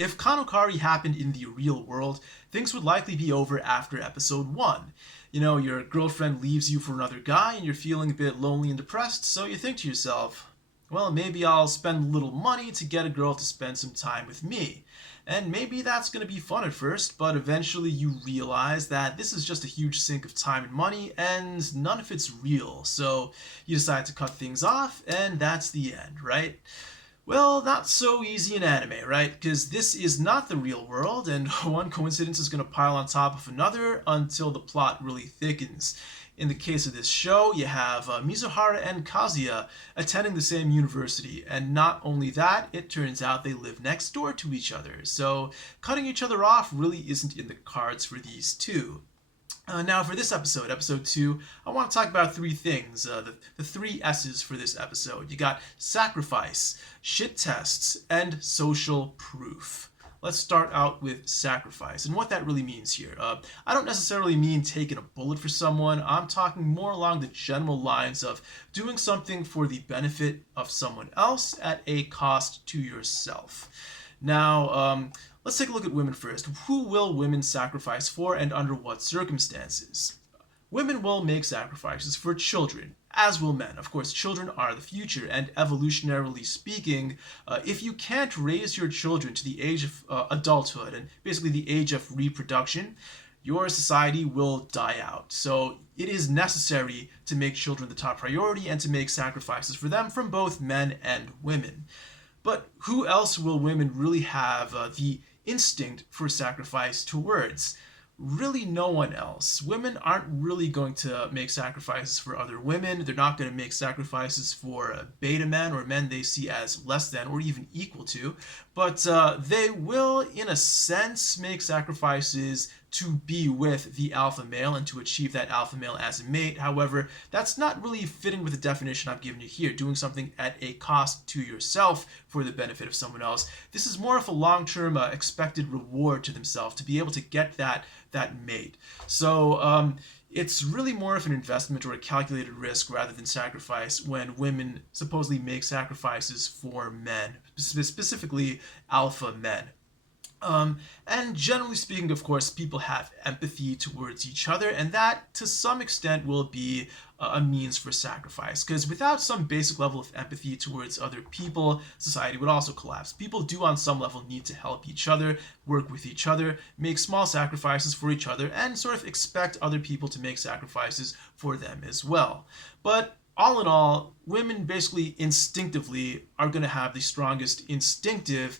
If KanoKari happened in the real world, things would likely be over after episode 1. You know, your girlfriend leaves you for another guy and you're feeling a bit lonely and depressed, so you think to yourself, well, maybe I'll spend a little money to get a girl to spend some time with me. And maybe that's going to be fun at first, but eventually you realize that this is just a huge sink of time and money, and none of it's real. So you decide to cut things off, and that's the end, right? Well, not so easy in anime, right? Because this is not the real world, and one coincidence is going to pile on top of another until the plot really thickens. In the case of this show, you have Mizuhara and Kazuya attending the same university, and not only that, it turns out they live next door to each other, so cutting each other off really isn't in the cards for these two. Now, for this episode, episode 2, I want to talk about three things, the three S's for this episode. You got sacrifice, shit tests, and social proof. Let's start out with sacrifice and what that really means here. I don't necessarily mean taking a bullet for someone. I'm talking more along the general lines of doing something for the benefit of someone else at a cost to yourself. Now, let's take a look at women first. Who will women sacrifice for and under what circumstances? Women will make sacrifices for children, as will men. Of course, children are the future, and evolutionarily speaking, if you can't raise your children to the age of adulthood, and basically the age of reproduction, your society will die out. So it is necessary to make children the top priority and to make sacrifices for them from both men and women. But who else will women really have the instinct for sacrifice towards? Really no one else. Women aren't really going to make sacrifices for other women. They're not going to make sacrifices for beta men or men they see as less than or even equal to. But they will, in a sense, make sacrifices to be with the alpha male and to achieve that alpha male as a mate. However, that's not really fitting with the definition I'm giving you here, doing something at a cost to yourself for the benefit of someone else. This is more of a long-term expected reward to themselves to be able to get that mate. So it's really more of an investment or a calculated risk rather than sacrifice when women supposedly make sacrifices for men, specifically alpha men. And generally speaking, of course, people have empathy towards each other, and that, to some extent, will be a means for sacrifice. Because without some basic level of empathy towards other people, society would also collapse. People do, on some level, need to help each other, work with each other, make small sacrifices for each other, and sort of expect other people to make sacrifices for them as well. But all in all, women basically instinctively are going to have the strongest instinctive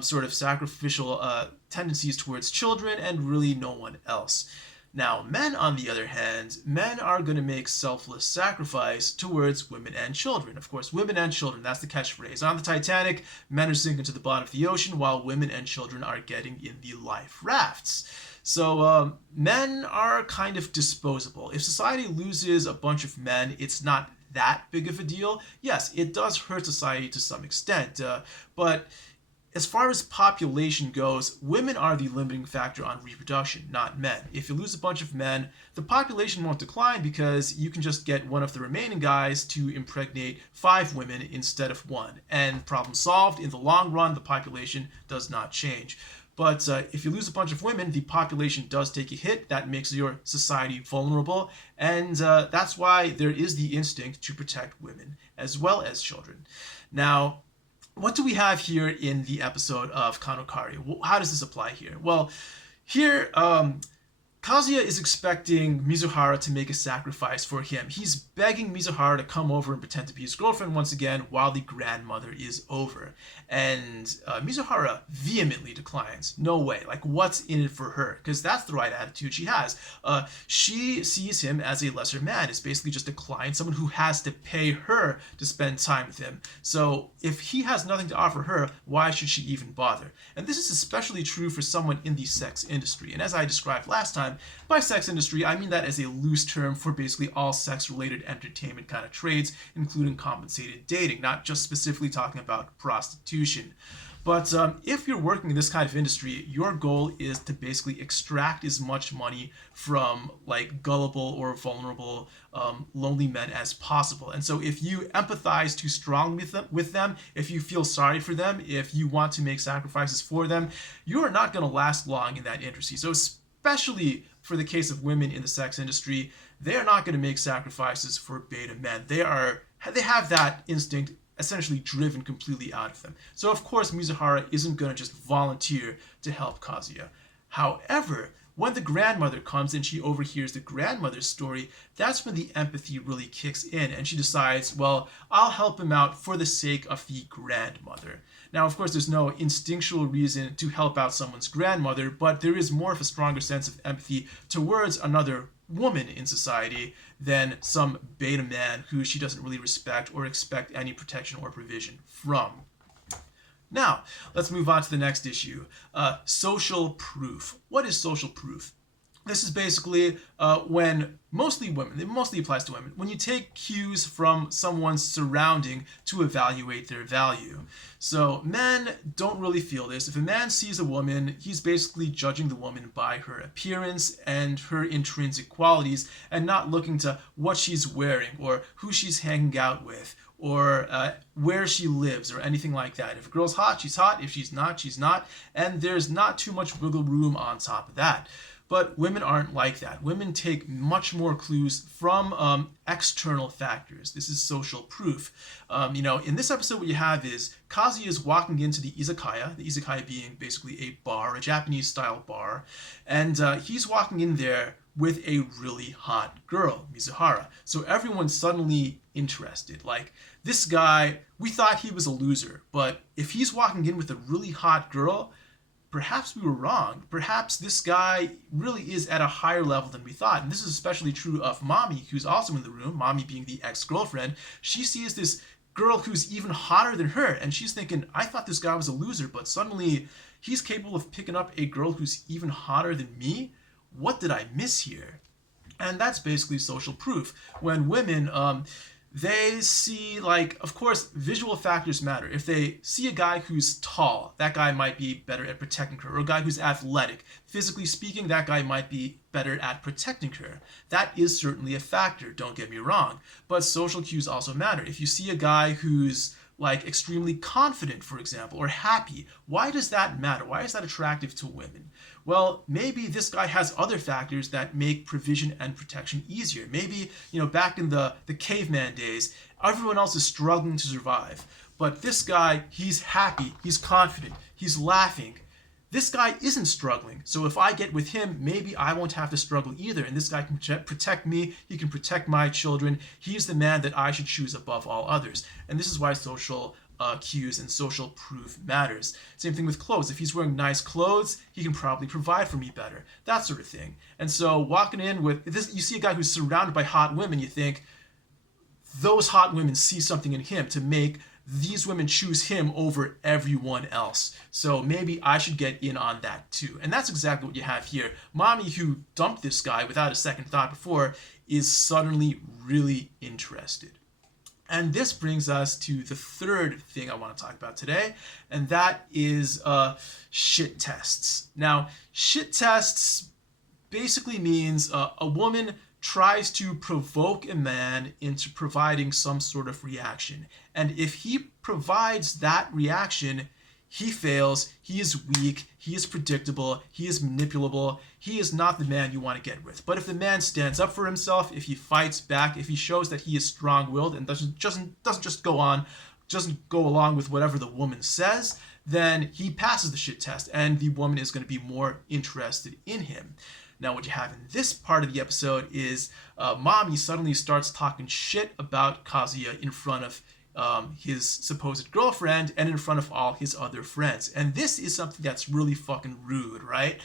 sort of sacrificial tendencies towards children and really no one else. Now, men, on the other hand, men are going to make selfless sacrifice towards women and children. Of course, women and children, that's the catchphrase. On the Titanic, men are sinking to the bottom of the ocean while women and children are getting in the life rafts. So men are kind of disposable. If society loses a bunch of men, it's not that big of a deal. Yes, it does hurt society to some extent, but as far as population goes, women are the limiting factor on reproduction, not men. If you lose a bunch of men, the population won't decline because you can just get one of the remaining guys to impregnate 5 women instead of 1. And problem solved. In the long run, the population does not change. But if you lose a bunch of women, the population does take a hit. That makes your society vulnerable. And that's why there is the instinct to protect women as well as children. Now, what do we have here in the episode of KanoKari? How does this apply here? Well, here, Kazuya is expecting Mizuhara to make a sacrifice for him. He's begging Mizuhara to come over and pretend to be his girlfriend once again while the grandmother is over. And Mizuhara vehemently declines. No way. Like, what's in it for her? Because that's the right attitude she has. She sees him as a lesser man. It's basically just a client, someone who has to pay her to spend time with him. So if he has nothing to offer her, why should she even bother? And this is especially true for someone in the sex industry. And as I described last time, by sex industry, I mean that as a loose term for basically all sex-related entertainment kind of trades, including compensated dating, not just specifically talking about prostitution. But if you're working in this kind of industry, your goal is to basically extract as much money from like gullible or vulnerable lonely men as possible. And so if you empathize too strongly with them, if you feel sorry for them, if you want to make sacrifices for them, you are not going to last long in that industry. So especially for the case of women in the sex industry, they are not going to make sacrifices for beta men. They have that instinct essentially driven completely out of them. So of course Mizuhara isn't going to just volunteer to help Kazuya. However, when the grandmother comes and she overhears the grandmother's story, that's when the empathy really kicks in and she decides, well, I'll help him out for the sake of the grandmother. Now, of course, there's no instinctual reason to help out someone's grandmother, but there is more of a stronger sense of empathy towards another woman in society than some beta man who she doesn't really respect or expect any protection or provision from. Now, let's move on to the next issue. Social proof. What is social proof? This is basically when mostly women, it mostly applies to women, when you take cues from someone's surrounding to evaluate their value. So men don't really feel this. If a man sees a woman, he's basically judging the woman by her appearance and her intrinsic qualities and not looking to what she's wearing or who she's hanging out with or where she lives or anything like that. If a girl's hot, she's hot. If she's not, she's not. And there's not too much wiggle room on top of that. But women aren't like that. Women take much more clues from external factors. This is social proof. In this episode, what you have is Kazuya is walking into the izakaya being basically a bar, a Japanese-style bar, and he's walking in there with a really hot girl, Mizuhara. So everyone's suddenly interested. Like, this guy, we thought he was a loser, but if he's walking in with a really hot girl, perhaps we were wrong. Perhaps this guy really is at a higher level than we thought. And this is especially true of Mami, who's also in the room, Mami being the ex-girlfriend. She sees this girl who's even hotter than her, and she's thinking, I thought this guy was a loser, but suddenly he's capable of picking up a girl who's even hotter than me? What did I miss here? And that's basically social proof. When women, they see, like, of course, visual factors matter. If they see a guy who's tall, that guy might be better at protecting her. Or a guy who's athletic. Physically speaking, that guy might be better at protecting her. That is certainly a factor, don't get me wrong. But social cues also matter. If you see a guy who's like extremely confident, for example, or happy, why does that matter? Why is that attractive to women? Well, maybe this guy has other factors that make provision and protection easier. Maybe, back in the caveman days, everyone else is struggling to survive. But this guy, he's happy, he's confident, he's laughing. This guy isn't struggling. So if I get with him, maybe I won't have to struggle either. And this guy can protect me. He can protect my children. He's the man that I should choose above all others. And this is why social cues and social proof matters. Same thing with clothes. If he's wearing nice clothes, he can probably provide for me better. That sort of thing. And so walking in with this, you see a guy who's surrounded by hot women, you think those hot women see something in him to make these women choose him over everyone else. So maybe I should get in on that too. And that's exactly what you have here. Mami, who dumped this guy without a second thought before, is suddenly really interested. And this brings us to the third thing I want to talk about today, and that is shit tests. Now, shit tests basically means a woman tries to provoke a man into providing some sort of reaction. And if he provides that reaction, he fails, he is weak, he is predictable, he is manipulable, he is not the man you want to get with. But if the man stands up for himself, if he fights back, if he shows that he is strong-willed and doesn't just go along with whatever the woman says, then he passes the shit test and the woman is going to be more interested in him. Now, what you have in this part of the episode is Mami suddenly starts talking shit about Kazuya in front of his supposed girlfriend and in front of all his other friends. And this is something that's really fucking rude, right?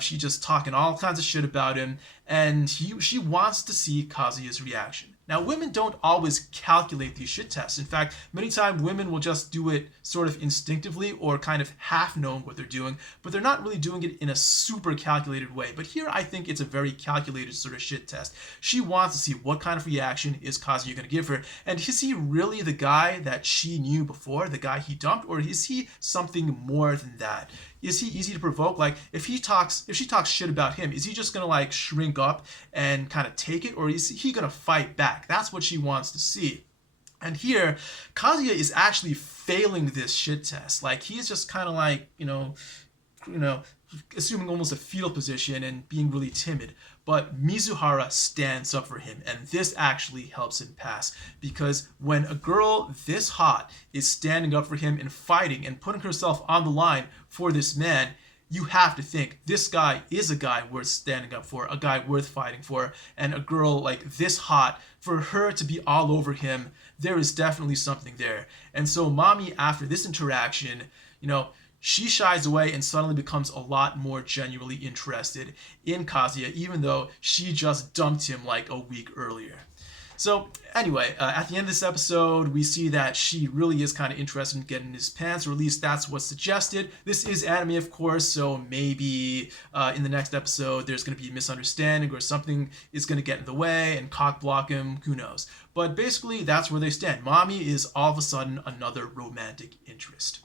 She just talking all kinds of shit about him, and she wants to see Kazuya's reaction. Now, women don't always calculate these shit tests. In fact, many times women will just do it sort of instinctively or kind of half knowing what they're doing, but they're not really doing it in a super calculated way. But here I think it's a very calculated sort of shit test. She wants to see what kind of reaction is Kazuya going to give her, and is he really the guy that she knew before, the guy he dumped, or is he something more than that? Is he easy to provoke? Like, if she talks shit about him, is he just gonna like shrink up and kind of take it, or is he gonna fight back? That's what she wants to see. And here, Kazuya is actually failing this shit test. Like, he's just kind of like, you know, assuming almost a fetal position and being really timid. But Mizuhara stands up for him, and this actually helps him pass. Because when a girl this hot is standing up for him and fighting and putting herself on the line for this man, you have to think this guy is a guy worth standing up for, a guy worth fighting for, and a girl like this hot, for her to be all over him, there is definitely something there. And so Mami, after this interaction, she shies away and suddenly becomes a lot more genuinely interested in Kazuya, even though she just dumped him like a week earlier. So anyway, at the end of this episode, we see that she really is kind of interested in getting in his pants, or at least that's what's suggested. This is anime, of course, so maybe in the next episode there's going to be a misunderstanding or something is going to get in the way and cock block him, who knows. But basically, that's where they stand. Mami is all of a sudden another romantic interest.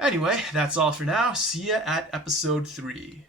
Anyway, that's all for now. See ya at episode 3.